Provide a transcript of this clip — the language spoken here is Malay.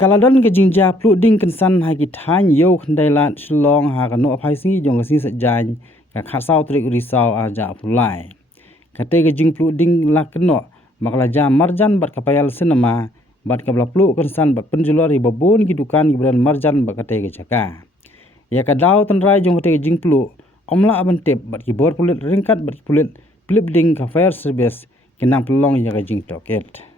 Kaladon ke jingja pluk ding kensan hai ki than yo khandai lat shlong ha kan no phai si jong si sajai ka khasau trik risau aja pulai. Kate ke jing pluk ding lak no makla jam marjan bat kapayal sinema bat kabla pluk kensan bat penjual babon ki dukan ki beran marjan bat kate ke jaka. Ya kadau tenrai jong kate ke jing pluk omla aban tep bat ki bor pulit ringkat bat ki pulit plip ding ka fair service kinang pelong ya ke jing toket.